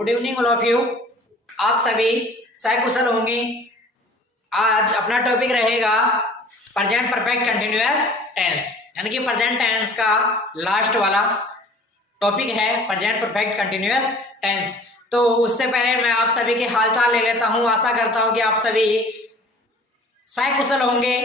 Good evening all of you. आप सभी सकुशल होंगे। आज अपना टॉपिक रहेगा प्रेजेंट परफेक्ट कंटिन्यूअस टेंस, यानी कि प्रेजेंट टेंस का लास्ट वाला टॉपिक है प्रेजेंट परफेक्ट कंटिन्यूअस टेंस। तो उससे पहले मैं आप सभी के हालचाल ले लेता हूं। आशा करता हूं कि आप सभी सकुशल होंगे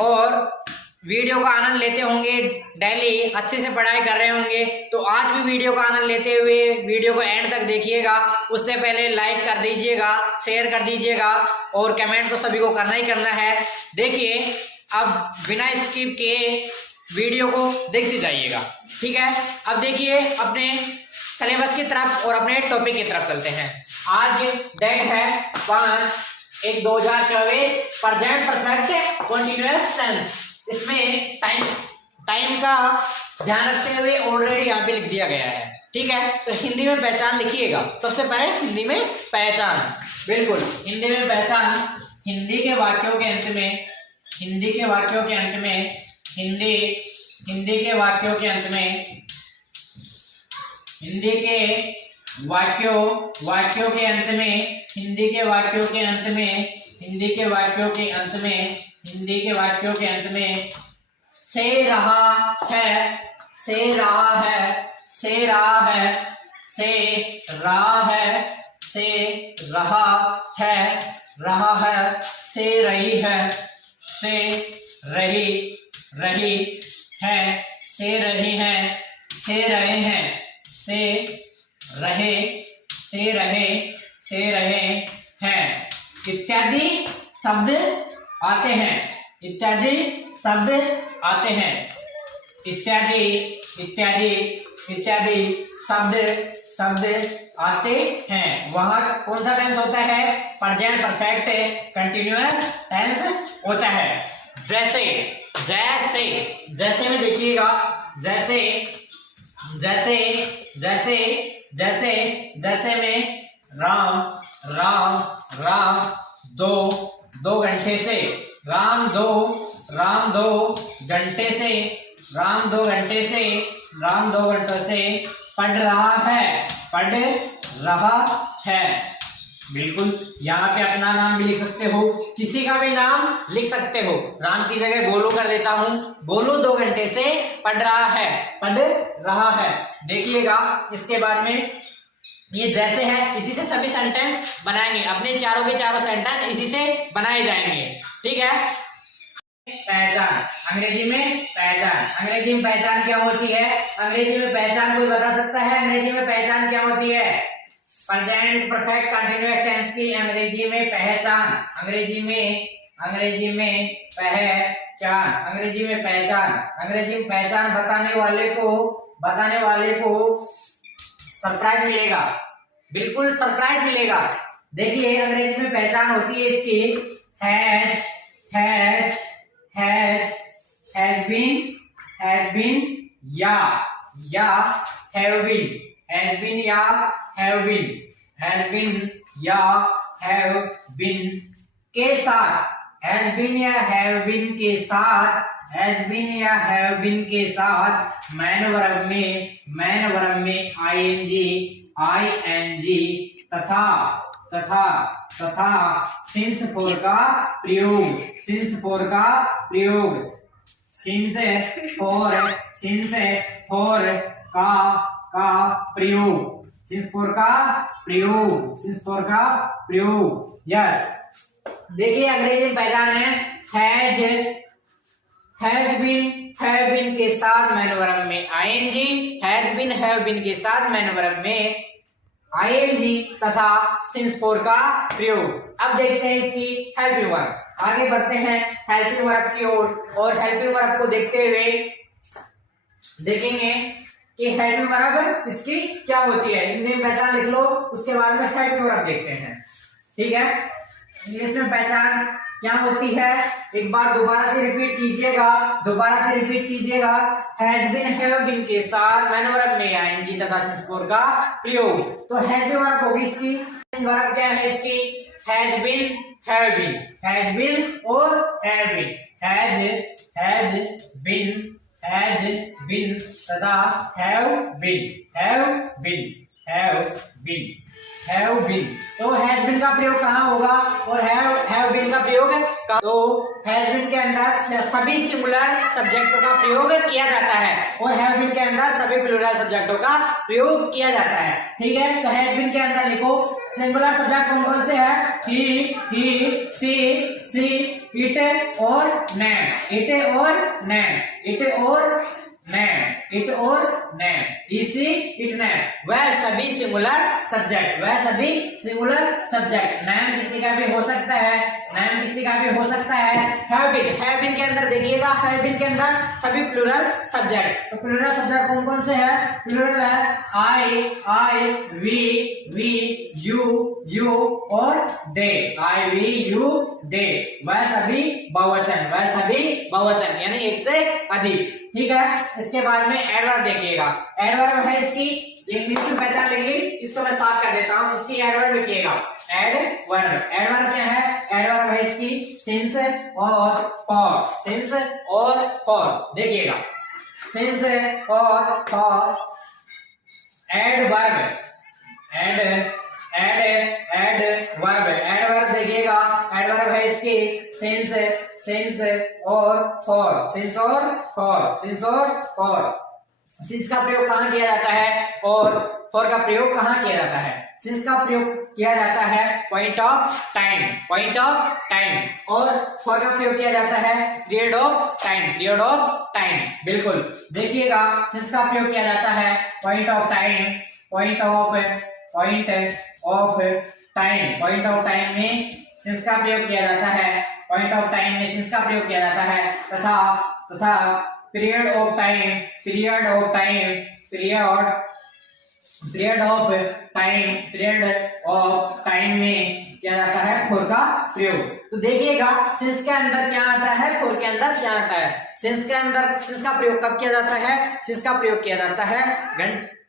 और वीडियो का आनंद लेते होंगे, डेली अच्छे से पढ़ाई कर रहे होंगे। तो आज भी वीडियो का आनंद लेते हुए वीडियो को एंड तक देखिएगा। उससे पहले लाइक कर दीजिएगा, शेयर कर दीजिएगा और कमेंट तो सभी को करना ही करना है। देखिए, अब बिना स्किप किए वीडियो को देखते जाइएगा, ठीक है। अब देखिए, अपने सिलेबस की तरफ और अपने टॉपिक की तरफ चलते हैं। आज डेट है 5/1/2024, प्रेजेंट परफेक्ट कंटिन्यूअस टेंस। इसमें टाइम का ध्यान रखते हुए ऑलरेडी यहाँ पे लिख दिया गया है, ठीक है। तो हिंदी में पहचान लिखिएगा। सबसे पहले हिंदी में पहचान, बिल्कुल हिंदी में पहचान। हिंदी के वाक्यों के अंत में हिंदी के वाक्यों के अंत में हिंदी के वाक्यों के अंत में हिंदी के वाक्यों के अंत में हिंदी के वाक्यों के अंत में हिंदी के वाक्यों के अंत में हिंदी के वाक्यों के अंत में से रहा है, से रहा है, से रहा है, से रहा है, से रहा है, रहा है, से रही है, से रही है, से रही है, से रहे हैं, से रहे, से रहे, से रहे हैं इत्यादि शब्द आते हैं, इत्यादि शब्द आते हैं, इत्यादि इत्यादि इत्यादि शब्द आते हैं। वहां कौन सा टेंस होता है? प्रेजेंट परफेक्ट कंटिन्यूअस टेंस होता है। जैसे जैसे जैसे में देखिएगा, जैसे जैसे जैसे जैसे जैसे में राम राम राम दो घंटे से, राम दो घंटे से, राम 2 घंटे से, राम 2 घंटों से पढ़ रहा है, पढ़ रहा है। बिल्कुल, यहाँ पे अपना नाम भी लिख सकते हो, किसी का भी नाम लिख सकते हो। राम की जगह गोलू कर देता हूँ। गोलू 2 घंटे से पढ़ रहा है, पढ़ रहा है। देखिएगा, इसके बाद में ये जैसे है, इसी से सभी सेंटेंस बनाएंगे। अपने चारों के चारों सेंटेंस इसी से बनाए जाएंगे, ठीक है। पहचान, अंग्रेजी में पहचान। अंग्रेजी में पहचान क्या होती है? अंग्रेजी में पहचान कोई बता सकता है? अंग्रेजी में पहचान क्या होती है? प्रेजेंट परफेक्ट कंटिन्यूअस टेंस की अंग्रेजी में पहचान, अंग्रेजी में पहचान, अंग्रेजी में पहचान। अंग्रेजी में पहचान बताने वाले को सरप्राइज मिलेगा, बिल्कुल सरप्राइज मिलेगा। देखिए, अंग्रेजी में पहचान होती है इसकी हैज बीन या हैव बीन, हैज बीन या हैव बीन, हैज बीन या हैव बीन के साथ, हैज बीन या हैव बीन के साथ, हैज बीन या हैव बीन के साथ मैन वर्ब में आईएनजी तथा सिंस फोर का प्रयोग, सिंस फोर का प्रयोग, सिंस फोर का प्रयोग, सिंस फोर का प्रयोग, सिंस फोर का प्रयोग। यस, देखिए, अंग्रेजी में पहचान है हैज बीन के साथ मैन वर्ब में ING, has been have been के साथ मैन वर्ब में आईएनजी तथा सिंस फोर का प्रयोग। अब देखते हैं इसकी हेल्पिंग वर्ब। आगे बढ़ते हैं हेल्पिंग वर्ब की ओर, और हेल्पिंग वर्ब को देखते हुए देखेंगे कि हेल्पिंग वर्ब इसकी क्या होती है। हिंदी में पहचान लिख लो, उसके बाद में हेल्पिंग वर्ब देखते हैं, ठीक है। इंग्लिश में पहचान क्या होती है? एक बार दोबारा से रिपीट कीजिएगा, हैज बीन हैव बीन के साथ मैन वर्ब में आईएनजी तथा सिंस फोर का प्रयोग। तो हैज वर्ब होगी इसकी। वर्ब क्या है इसकी? Has been have been, has been और हैव बीन, हैज बीन तथा हैव बीन, हैव बीन। तो हैज बीन का प्रयोग कहाँ होगा और हैव बीन का प्रयोग तो हैज बीन के अंदर सभी सिंगुलर सब्जेक्टों का प्रयोग किया जाता है और हैव बीन के अंदर सभी प्लूरल सब्जेक्टों का प्रयोग किया जाता है। ठीक है, तो हैज बीन के अंदर लिखो सिंगुलर सब्जेक्ट कौन कौन से है? ही, सी, इट और नैन, इट और नैन, इट और नैन, इट और नैन, इसी इट नैन, वह सभी सिंगुलर सब्जेक्ट, वह सभी सिंगुलर सब्जेक्ट। नैन किसी का भी हो सकता है, नैन किसी का भी हो सकता है। हैव बीन के अंदर देखिएगा, हैव बीन के अंदर सभी प्लूरल सब्जेक्ट। तो प्लूरल सब्जेक्ट कौन कौन से है? प्लूरल है आई, वी, यू और दे, आई, वी, यू, दे, वह सभी बहुवचन, वह सभी बहुवचन यानी एक से अधिक। ठीक है, इसके बाद में एडवर्ब देखिएगा। एडवर्ब है इसकी इंग्लिश में पहचान लेंगे, इसको मैं साफ कर देता हूं। इसकी एडवर्ब लिखिएगा, एडवर्ब। एडवर्ब क्या है? एडवर्ब है इसकी सिंस और फॉर, सिंस और फॉर। देखिएगा सिंस और फॉर। एडवर्ब, एडवर्ब देखिएगा, एडवर्ब है इसकी सिंस और फॉर, सिंस और फॉर, सिंस और फॉर। सिंस का प्रयोग कहाँ किया जाता है और फॉर का प्रयोग कहाँ किया जाता है? सिंस का प्रयोग किया जाता है point of time, point of time, और फॉर का प्रयोग किया जाता है period of time, period of time. बिल्कुल देखिएगा, सिंस का प्रयोग किया जाता है point of time, point of time, point of time में सिंस का प्रयोग किया जाता है, पॉइंट ऑफ टाइम में सिंस का प्रयोग किया जाता है, तथा period of time, period of time, period of time में किया जाता है फॉर का प्रयोग। तो देखिएगा सिंस के अंदर क्या आता है, फॉर के अंदर क्या आता है। सिंस के अंदर सिंस का प्रयोग कब किया जाता है? सिंस का प्रयोग किया जाता है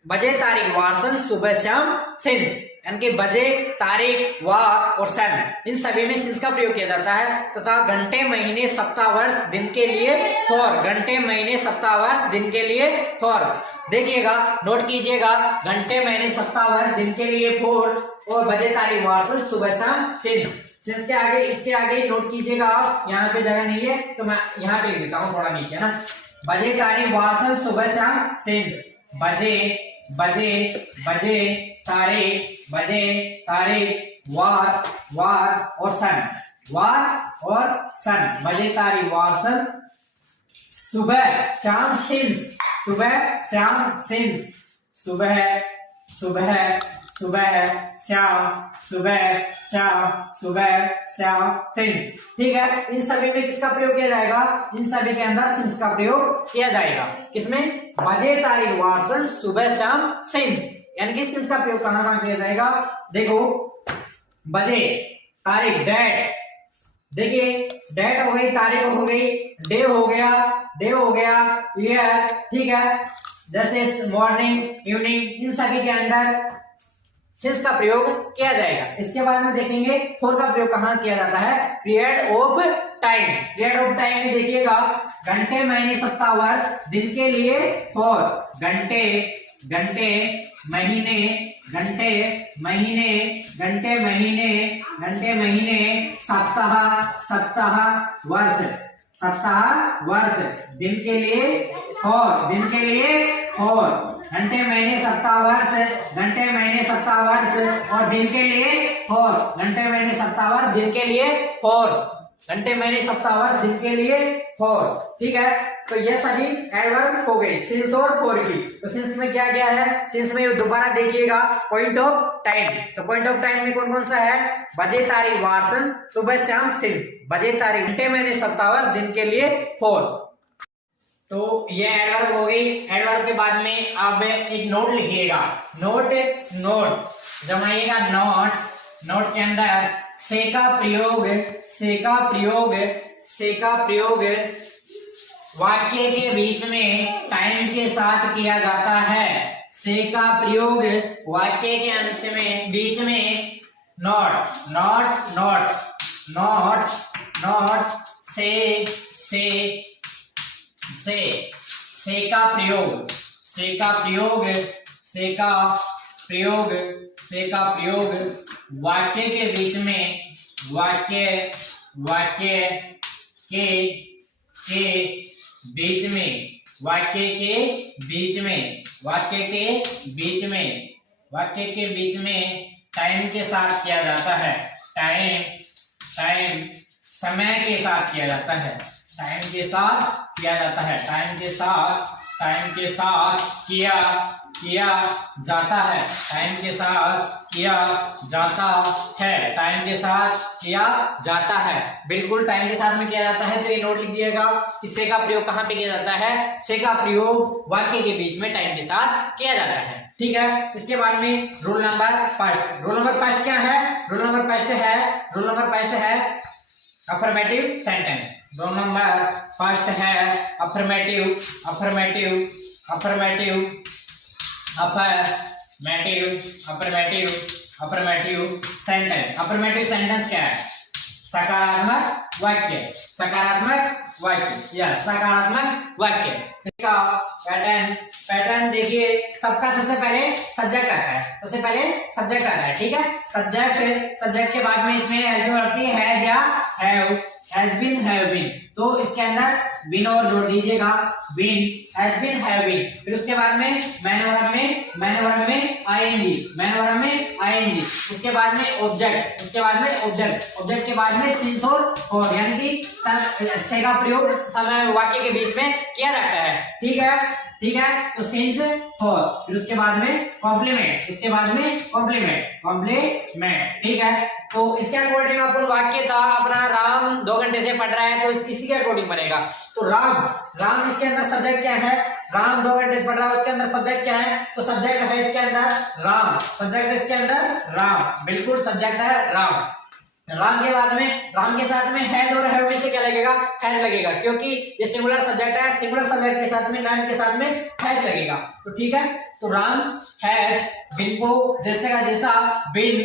बजे, तारीख, वार, सन, सुबह, शाम, सिंस, यानी बजे, तारीख, वार और सन, इन सभी में सिंस का प्रयोग किया जाता है। तथा घंटे, महीने, सप्ताह, वर्ष, दिन के लिए फॉर, घंटे, महीने, सप्ताह, वर्ष, दिन के लिए फॉर। देखिएगा, नोट कीजिएगा, घंटे, महीने, सप्ताह, वर्ष, दिन के लिए फॉर और बजे, तारीख, वार, सन, सुबह, शाम, सिंस। सिंस के आगे, इसके आगे नोट कीजिएगा आप, यहाँ पे जगह नहीं है तो मैं यहाँ पे लिख देता हूँ थोड़ा नीचे ना। बजे, तारीख, वार, सन, सुबह, शाम, सिंस। बजे, तारीख, वार और सन, बजे, तारीख, वार, सन, सुबह, शाम, सिंस, सुबह, शाम, सिंस, सुबह, शाम, सिंस। ठीक है, इन सभी में किसका प्रयोग किया जाएगा? इन सभी के अंदर सिंस का प्रयोग किया जाएगा। किसमें? बजे, तारीख, वार, सन, सुबह, शाम, सिंस, यानी कि सिंस का प्रयोग कहां कहां किया जाएगा? देखो, बजे, तारीख, डेट, देखिए डेट हो गई, तारीख हो गई, डे हो गया, ईयर। ठीक है, जैसे मॉर्निंग, इवनिंग, इन सभी के अंदर सिंस का प्रयोग किया जाएगा। इसके बाद में देखेंगे फॉर का प्रयोग कहां किया जाता है? Period of time, period of time में देखिएगा, घंटे, महीने, सप्ताह, वर्ष, दिन के लिए फॉर, घंटे, महीने, सप्ताह, वर्ष, दिन के लिए फॉर, घंटे, महीने, सप्ताह, वर्ष, और दिन के लिए फॉर, घंटे, महीने, सप्ताह, वर्ष, दिन के लिए फॉर, घंटे, महीने, सप्ताह, वर्ष, दिन के लिए फॉर। ठीक है, तो ये सभी एडवर्ब हो गई सिंस और फॉर की। तो सिंस में क्या क्या है? सिंस में दोबारा देखिएगा पॉइंट ऑफ टाइम। तो पॉइंट ऑफ टाइम में कौन कौन सा है? बजे, तारीख, वार, सन, सुबह, शाम, सिंस। बजे, तारीख, घंटे, महीने, सप्ताह, वर्ष, दिन के लिए फॉर। तो ये एडवर्ब हो गई। एडवर्ब के बाद में आप एक नोट लिखिएगा, नोट जमाइएगा, नोट के अंदर से का प्रयोग वाक्य के बीच में टाइम के साथ किया जाता है। से का प्रयोग वाक्य के अंत में, बीच में नॉट, से का प्रयोग, से का प्रयोग वाक्य के बीच में, वाक्य के बीच में, वाक्य के बीच में, वाक्य के बीच में टाइम के साथ किया जाता है। टाइम समय के साथ किया जाता है। टाइम के साथ किया जाता है। टाइम के साथ किया जाता है। टाइम के साथ किया जाता है। टाइम के साथ किया जाता है। बिल्कुल टाइम के साथ में किया जाता है। तो ये नोट लिख दिएगा कि से का प्रयोग कहाँ पे किया जाता है। से का प्रयोग वाक्य के बीच में टाइम के साथ किया जाता है। ठीक है। इसके बाद में rule number first. Rule number first क्या है? रूल नंबर फर्स्ट है affirmative sentence. Rule number first है अफर्मेटिव सेंटेंस। अफर्मेटिव सेंटेंस क्या है? सकारात्मक वाक्य या सकारात्मक वाक्य। इसका पैटर्न देखिए, सबका सबसे पहले सब्जेक्ट आता है। ठीक है। सब्जेक्ट के बाद में इसमें जो आती है हैज या हैव बीन। तो इसके अंदर बीन और जोड़ दीजिएगा, हैज बीन, हैव बीन। फिर उसके बाद में मैन वर्ब में आईएनजी। उसके बाद में ऑब्जेक्ट, ऑब्जेक्ट के बाद में सिंस और फॉर, यानी कि से का प्रयोग समय वाक्य के बीच में किया जाता है। ठीक है। तो सिंस फॉर, फिर उसके बाद में कॉम्प्लीमेंट, ठीक है। तो इसके अकॉर्डिंग अपन वाक्य था अपना राम 2 घंटे से पढ़ रहा है, तो इसी के अकॉर्डिंग बनेगा। तो राम इसके अंदर सब्जेक्ट क्या है? राम 2 घंटे से पढ़ रहा है, उसके अंदर सब्जेक्ट क्या है? तो सब्जेक्ट है इसके अंदर राम, बिल्कुल सब्जेक्ट है राम। राम के बाद में, राम के साथ में हैज और हैव में से क्या लगेगा? हैज लगेगा, क्योंकि ये सिंगुलर सब्जेक्ट है। सिंगुलर सब्जेक्ट के साथ में नाउन के साथ में हैज लगेगा। तो ठीक है। तो राम हैज बीन को जैसे का जैसा बीन,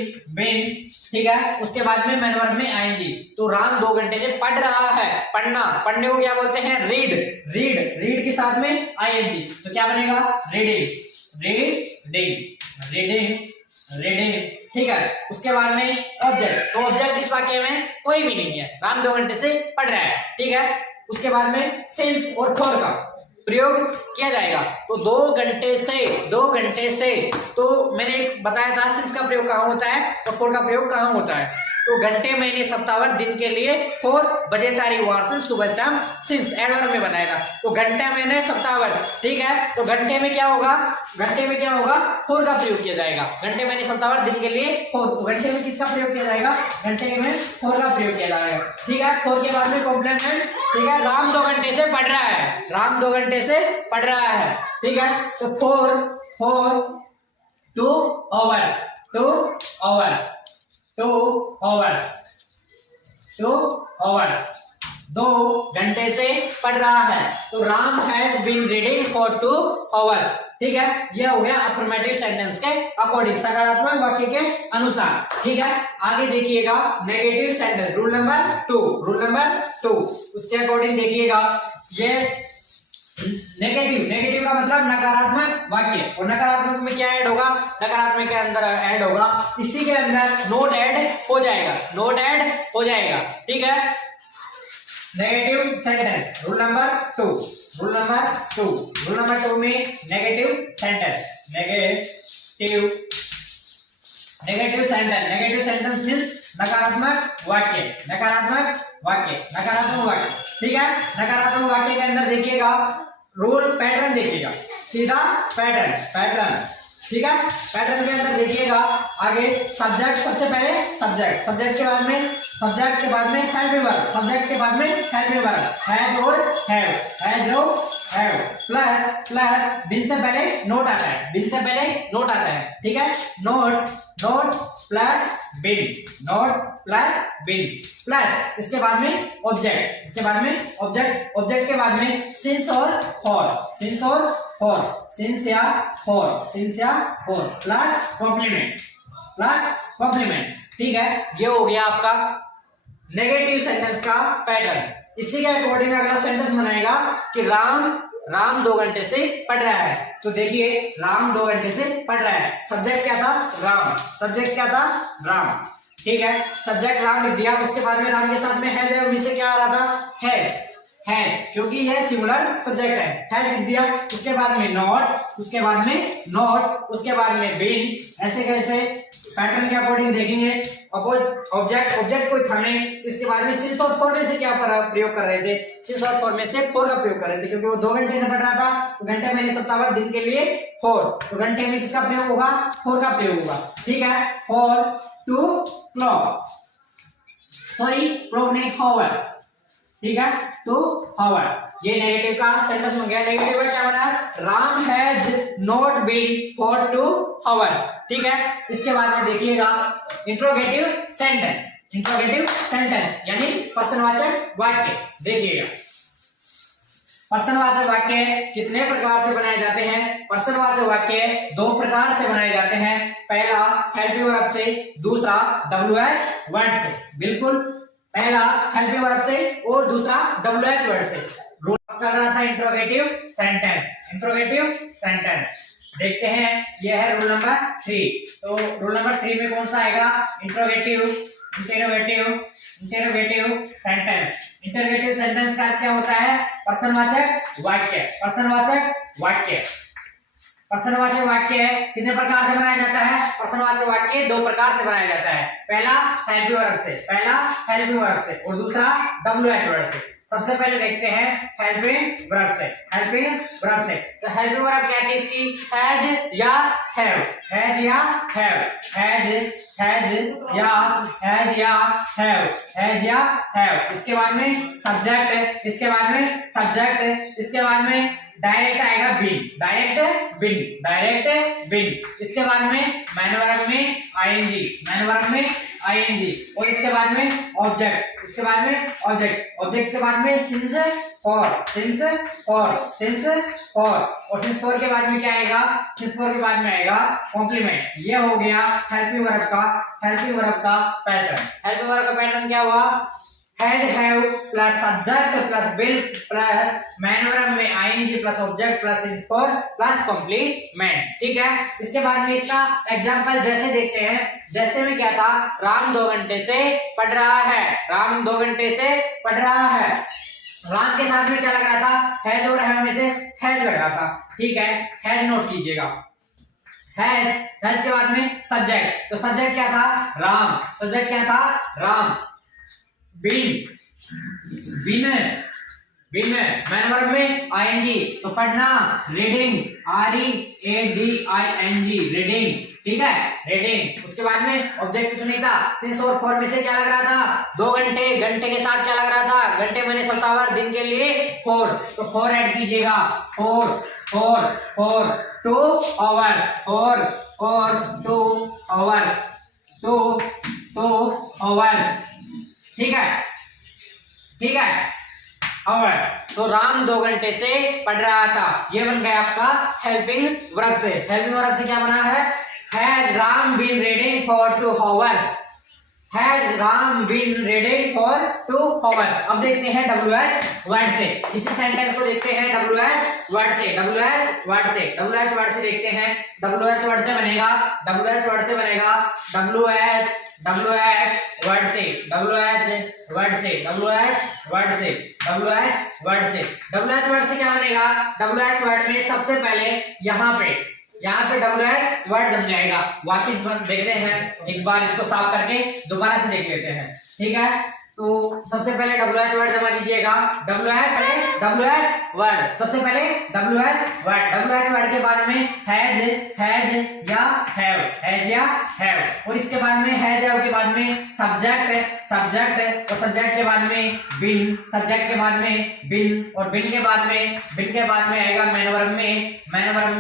ठीक है। उसके बाद में मैन वर्ब में आईएनजी। तो राम 2 घंटे से पढ़ रहा है। पढ़ने को क्या बोलते हैं? रीड के साथ में आईएनजी। तो क्या बनेगा? रीडिंग, ठीक है। उसके बाद में ऑब्जेक्ट। तो ऑब्जेक्ट इस वाक्य में कोई भी नहीं है, राम 2 घंटे से पढ़ रहा है। ठीक है। उसके बाद में सिंस और फॉर का प्रयोग किया जाएगा। तो 2 घंटे से, तो मैंने बताया था सिंस का प्रयोग कहाँ होता है और फॉर का प्रयोग कहाँ होता है। तो घंटे, महीने, सप्ताह, दिन के लिए फॉर, बजे, तारीख, वार से सुबह शाम सिंस एडवर्ब में बनाएगा। तो घंटे, महीने, सप्ताह, ठीक है। तो घंटे में क्या होगा? फॉर का प्रयोग किया जाएगा। घंटे, महीने, सप्ताह, दिन के लिए फॉर। तो घंटे में किसका प्रयोग किया जाएगा? घंटे में फॉर का प्रयोग किया जाएगा। ठीक है। फॉर के बाद में कॉम्प्लीमेंट, ठीक है। राम 2 घंटे से पढ़ रहा है, ठीक है। तो फॉर 2 hours, 2 घंटे से पढ़ रहा है। तो Ram has been reading for 2 hours, ठीक है। यह हो गया अफर्मेटिव सेंटेंस के अकॉर्डिंग, सकारात्मक वाक्य के अनुसार। ठीक है। आगे देखिएगा नेगेटिव सेंटेंस, रूल नंबर 2। उसके अकॉर्डिंग देखिएगा, ये नेगेटिव का मतलब नकारात्मक वाक्य। और नकारात्मक में क्या ऐड होगा? नकारात्मक के अंदर ऐड होगा, इसी के अंदर नोट ऐड हो जाएगा, ठीक है। नेगेटिव सेंटेंस, रूल नंबर 2 में नेगेटिव सेंटेंस मींस नकारात्मक वाक्य, ठीक है। नकारात्मक वाक्य के अंदर देखिएगा रूल पैटर्न, देखिएगा सीधा पैटर्न, ठीक है। पैटर्न के अंदर देखिएगा आगे सब्जेक्ट, सबसे पहले सब्जेक्ट के बाद में हेल्पिंग वर्ब, हैव और हैव, प्लस बिन से पहले नोट आता है, ठीक है। नोट प्लस बिन, प्लस इसके बाद में ऑब्जेक्ट, ऑब्जेक्ट के बाद में सिंस और फॉर, सिंस या फॉर, प्लस कॉम्प्लीमेंट, ठीक है। ये हो गया आपका नेगेटिव सेंटेंस का पैटर्न। इसी के अकॉर्डिंग अगला सेंटेंस बनाएगा कि राम राम 2 घंटे से पढ़ रहा है। तो देखिए राम 2 घंटे से पढ़ रहा है। सब्जेक्ट क्या था? राम। सब्जेक्ट क्या था? राम। ठीक है, सब्जेक्ट राम लिख दिया। उसके बाद में राम के साथ में हैज है, से क्या आ रहा था? हैज। हैज, क्योंकि यह सिंगुलर सब्जेक्ट है। हैज लिख दिया। उसके बाद में नॉट, उसके बाद में नॉट, उसके बाद में बीन। ऐसे कैसे पैटर्न के अकॉर्डिंग देखेंगे। ऑब्जेक्ट, ऑब्जेक्ट कोई था नहीं। इसके बाद में सिंस और फॉर में से क्या प्रयोग कर रहे थे? सिंस और फॉर में से फॉर का प्रयोग कर रहे थे, क्योंकि वो 2 घंटे से पढ़ रहा था। तो घंटे मैंने सप्ताह दिन के लिए 4, तो घंटे में किसका प्रयोग होगा? 4 का प्रयोग होगा। ठीक है, for two clock, sorry clock नहीं, हावर। ठीक है, टू हावर। ये नेगेटिव का सेंटेंस बन गया। नेगेटिव का क्या बना? Ram has not been for 2 hours. ठीक है, इसके बाद में देखिएगा इंट्रोगेटिव सेंटेंस। इंट्रोगेटिव सेंटेंस यानी प्रश्नवाचक वाक्य। देखिएगा प्रश्नवाचक वाक्य कितने प्रकार से बनाए जाते हैं? प्रश्नवाचक वाक्य 2 प्रकार से बनाए जाते हैं। पहला हेल्पिंग वर्ब से, दूसरा WH वर्ड से। बिल्कुल, पहला हेल्पिंग वर्ब से और दूसरा WH वर्ड से। रूल चल रहा था इंट्रोगेटिव सेंटेंस। इंट्रोगेटिव सेंटेंस देखते हैं, यह है रूल नंबर 3। तो रूल नंबर 3 में कौन सा आएगा? Interrogative, interrogative, interrogative sentence. Interrogative sentence का अर्थ क्या होता है? प्रश्नवाचक वाक्य। प्रश्नवाचक वाक्य। प्रश्नवाचक वाक्य कितने प्रकार से बनाया जाता है? प्रश्नवाचक वाक्य 2 प्रकार से बनाया जाता है। पहला हेल्पिंग वर्ब से, पहला हेल्पिंग वर्ब से और दूसरा WH वर्ड से। सबसे पहले देखते हैं हेल्पिंग वर्ब से। हेल्पिंग वर्ब से, तो हेल्पिंग वर्ब क्या है इसकी? हैज या हैव, हैज या हैव, हैज, हैज या हैज या हैव, हैज या हैव। इसके बाद में सब्जेक्ट, इसके बाद में सब्जेक्ट, इसके बाद में डायरेक्ट आएगा been, direct been, direct been. इसके बाद में मैन वर्ब में आईएनजी, मैन वर्ब में आईएनजी और इसके बाद में ऑब्जेक्ट, इसके बाद में ऑब्जेक्ट, ऑब्जेक्ट के बाद में since for, since for, since for और सिंस फॉर के बाद में क्या आएगा? सिंस फॉर के बाद में आएगा कॉम्प्लीमेंट। ये हो गया हेल्पिंग वर्ब का, हेल्पिंग वर्ब का पैटर्न। हेल्पिंग वर्ब का पैटर्न क्या हुआ? Had, have plus subject plus will plus main verb में ING plus object plus since for plus complement. ठीक है, इसके बाद में इसका एग्जांपल जैसे देखते हैं। जैसे में क्या था? राम 2 घंटे से पढ़ रहा है। राम 2 घंटे से पढ़ रहा है। राम के साथ में क्या लग रहा था? हैज और हैव में से हैज लग रहा था। ठीक है, हैज नोट कीजिएगा। हैज, हैज के बाद में सब्जेक्ट, तो सब्जेक्ट क्या था? राम। सब्जेक्ट क्या था? Ram. Been, been, been main verb में आईएनजी, तो पढ़ना, रीडिंग, READING, रीडिंग। ठीक है, रीडिंग। उसके बाद में ऑब्जेक्ट कुछ नहीं था। सिंस और फॉर में से क्या लग रहा था? 2 घंटे, घंटे के साथ क्या लग रहा था? घंटे मैंने सप्ताह दिन के लिए 4, तो 4 ऐड कीजिएगा। 4, 4, 4 2 आवर्स, 4 और 2 आवर्स, 2 आवर्स। ठीक है, ठीक है, आवर्स। तो राम 2 घंटे से पढ़ रहा था। ये बन गया आपका हेल्पिंग वर्ब से। हेल्पिंग वर्ब से क्या बना है? Has Ram been reading for 2 hours. Has Ram been reading for 2 hours. अब देखते हैं WH वर्ड से। इसी सेंटेंस को देखते हैं WH वर्ड से। WH वर्ड से, WH वर्ड से देखते हैं। WH वर्ड से बनेगा, WH वर्ड से बनेगा WH, WH वर्ड से, WH वर्ड से, WH वर्ड से, WH वर्ड से। WH वर्ड से क्या बनेगा? WH वर्ड में सबसे पहले यहाँ पे WH वर्ड जम जाएगा। वापिस देखते हैं, एक बार इसको साफ करके दोबारा से देख लेते हैं। ठीक है, तो सबसे पहले WH वर्ड जमा लीजिएगा। WH वर्ड, सबसे पहले WH वर्ड। WH वर्ड के बाद में हैज या हैव, हैज या हैव और इसके बाद में हैज या के बाद में सब्जेक्ट, सब्जेक्ट और सब्जेक्ट के बाद में बिन, सब्जेक्ट के बाद में बिन और बिन के बाद में आएगा मैन वर्ब में, मैन वर्ब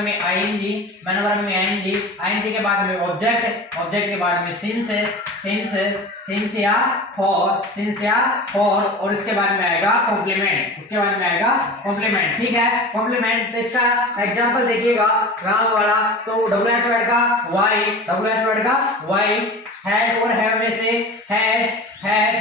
में आईएनजी, मैन वर्ब में आईएनजी के बाद में ऑब्जेक्ट, ऑब्जेक्ट के बाद में सिंस या फॉर और इसके बाद में आएगा कॉम्प्लीमेंट, उसके बाद में आएगा कॉम्प्लीमेंट। ठीक है, कॉम्प्लीमेंट। तो इसका एग्जांपल देखिएगा राम वाला। तो WH वर्ड का वाई, हैज और हैव में से हैज,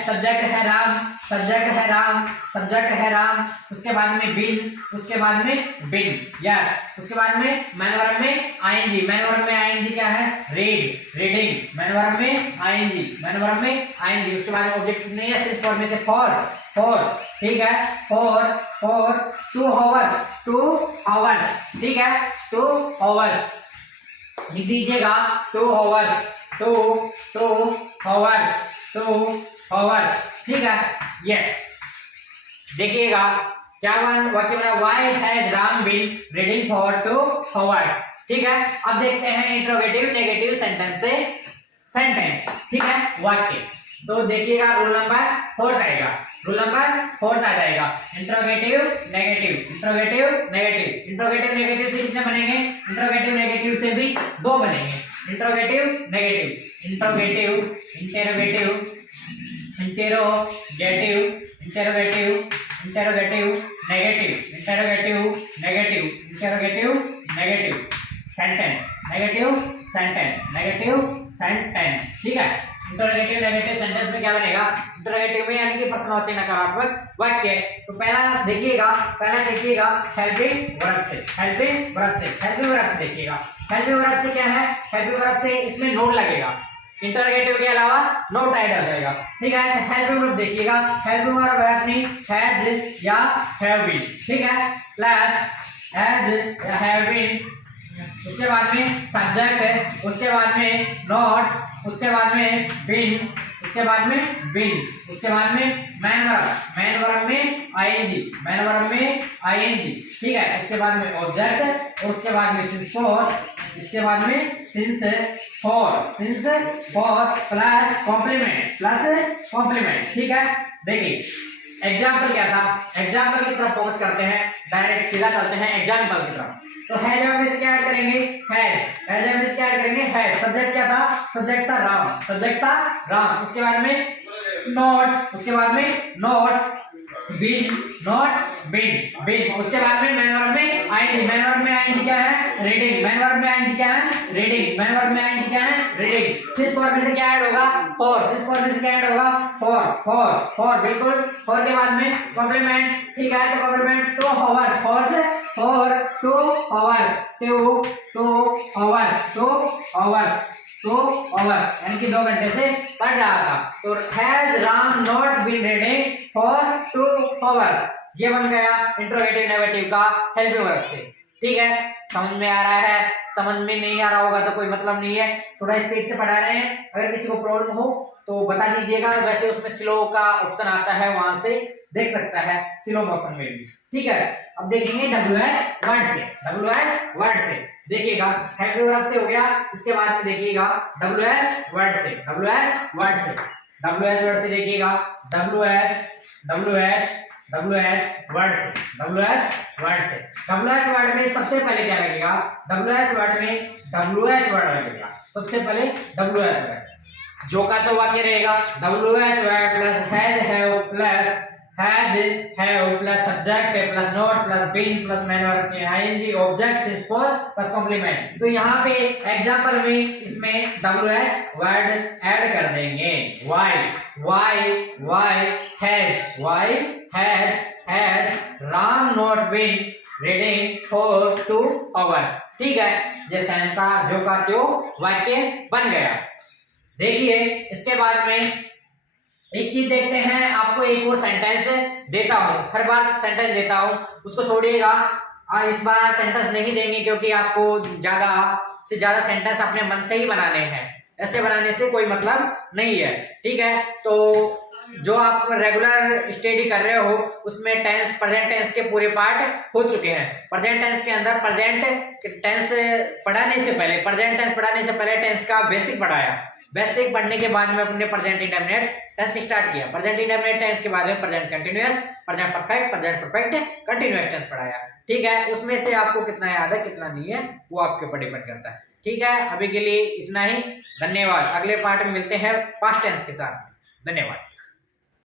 सब्जेक्ट है राम, सब्जेक्ट है राम, सब्जेक्ट है राम, उसके बाद में बिन, उसके बाद में बिन, यस, उसके बाद में मैन वर्ब में आईएनजी, मैन वर्ब में आईएनजी क्या है, रीड, रीडिंग, मैन वर्ब में आईएनजी, मैन वर्ब में आईएनजी, उसके बाद में ऑब्जेक्ट नहीं है, सिर्फ फॉर में से फॉर, फॉर, ठीक है, फॉर 2 hours, 2 hours, ठीक है, 2 hours लिख दीजिएगा, 2 hours, 2 hours, 2 hours, ठीक है। ये देखिएगा क्या वाक्य बना, why has Ram been reading for 2 hours, ठीक है। अब देखते हैं इंट्रोगेटिव नेगेटिव सेंटेंस से सेंटेंस, ठीक है, वाक्य। तो देखिएगा रूल नंबर 4 आएगा, रूल नंबर 4 आ जाएगा, interrogative negative, interrogative negative, interrogative negative से कितने बनेंगे, इंट्रोगेटिव नेगेटिव से भी 2 बनेंगे, interrogative negative, interrogative, interrogative, interrogative, interrogative, interrogative negative, interrogative negative, interrogative negative, sentence, negative sentence, negative sentence, ठीक है। इंटरोगेटिव नेगेटिव सेंटेंस में क्या बनेगा, इंटरोगेटिव में यानी कि प्रश्नवाची नकारात्मक वाक्य। तो पहला देखिएगा हेल्पिंग वर्ब से, हेल्पिंग वर्ब से, हेल्पिंग वर्ब से देखिएगा, हेल्पिंग वर्ब से क्या है, हेल्पिंग वर्ब से इसमें नोट लगेगा, इंटरोगेटिव के अलावा नोट ऐड हो जाएगा, ठीक है। तो हेल्पिंग वर्ब देखिएगा, हेल्पिंग वर्ब है अपनी हैज या हैव बीन, ठीक है, प्लस हैज या हैव बीन, उसके बाद में सब्जेक्ट है, उसके बाद में नॉट, उसके बाद में बिन, उसके बाद में बिन, उसके बाद में मैन वर्ब, मैन वर्ब में आईएनजी, मैन वर्ब में आईएनजी, ठीक है। इसके बाद में ऑब्जेक्ट, उसके बाद में सिंस फॉर, इसके बाद में since for plus complement, plus complement, ठीक है। देखिए एग्जाम्पल क्या था, एग्जाम्पल की तरफ फोकस करते हैं, डायरेक्ट सीधा चलते हैं एग्जाम्पल की तरफ। तो हैज में से क्या ऐड करेंगे, हैज में से क्या ऐड करेंगे, हैज, सब्जेक्ट क्या था, सब्जेक्ट था राम, सब्जेक्ट था राम, उसके बाद में नॉट, उसके बाद में नॉट बिन, नॉट बिन, बिन, उसके बाद में मैन वर्ब में आईएनजी, मैन वर्ब में आईएनजी क्या है, रीडिंग, मैन वर्ब में आईएनजी क्या है, रीडिंग, मैन वर्ब में आईएनजी क्या है, रीडिंग, सिंस फॉर में से क्या ऐड होगा, फॉर, सिंस फॉर में से क्या ऐड होगा, फॉर, बिल्कुल, फॉर के बाद में कॉम्प्लीमेंट, ठीक है। तो complement 2 hours, for 2 hours, 2 hours यानी कि 2 घंटे से पढ़ रहा था। तो has Ram not been reading for 2 hours, ये बन गया इंट्रोगेटिव नेगेटिव का हेल्पिंग वर्ब से, ठीक है। समझ में आ रहा है, समझ में नहीं आ रहा होगा तो कोई मतलब नहीं है, थोड़ा स्पीड से पढ़ा रहे हैं, अगर किसी को प्रॉब्लम हो तो बता दीजिएगा, वैसे उसमें स्लो का ऑप्शन आता है, वहां से देख सकता है स्लो मोशन में भी, ठीक है। अब देखेंगे WH वर्ड से देखिएगा, हेल्पिंग वर्ब से हो गया, इसके बाद में देखिएगा WH वर्ड से, WH वर्ड से देखिएगा, WH वर्ड में सबसे पहले क्या लगेगा, WH वर्ड लगेगा, सबसे पहले WH वर्ड, जो का तो वाक्य रहेगा, WH word plus have plus subject plus not plus been plus main verb के ING object since for plus complement. तो यहाँ पे एग्जांपल में इसमें WH वर्ड ऐड कर देंगे, why has Ram not been reading for 2 hours, ठीक है। ये सेम का जो का त्यो वाक्य बन गया। देखिए इसके बाद में एक चीज देखते हैं, आपको एक और सेंटेंस देता हूं, हर बार सेंटेंस देता हूं, उसको छोड़िएगा, और इस बार सेंटेंस नहीं देंगे क्योंकि आपको ज्यादा से ज्यादा सेंटेंस अपने मन से ही बनाने हैं, ऐसे बनाने से कोई मतलब नहीं है, ठीक है। तो जो आप रेगुलर स्टडी कर रहे हो उसमें टेंस, प्रेजेंट टेंस के पूरे पार्ट हो चुके हैं। प्रेजेंट टेंस के अंदर प्रेजेंट टेंस पढ़ाने से पहले टेंस का बेसिक पढ़ाया, बेसिक पढ़ने के बाद में अपने प्रेजेंट इंडेफिनिट टेंस स्टार्ट किया, प्रेजेंट इंडेफिनिट टेंस के बाद में present continuous, present perfect continuous tense पढ़ाया, ठीक है। उसमें से आपको कितना याद है कितना नहीं है वो आपके ऊपर डिपेंड करता है, ठीक है। अभी के लिए इतना ही, धन्यवाद। अगले पार्ट में मिलते हैं पास्ट टेंस के साथ, धन्यवाद।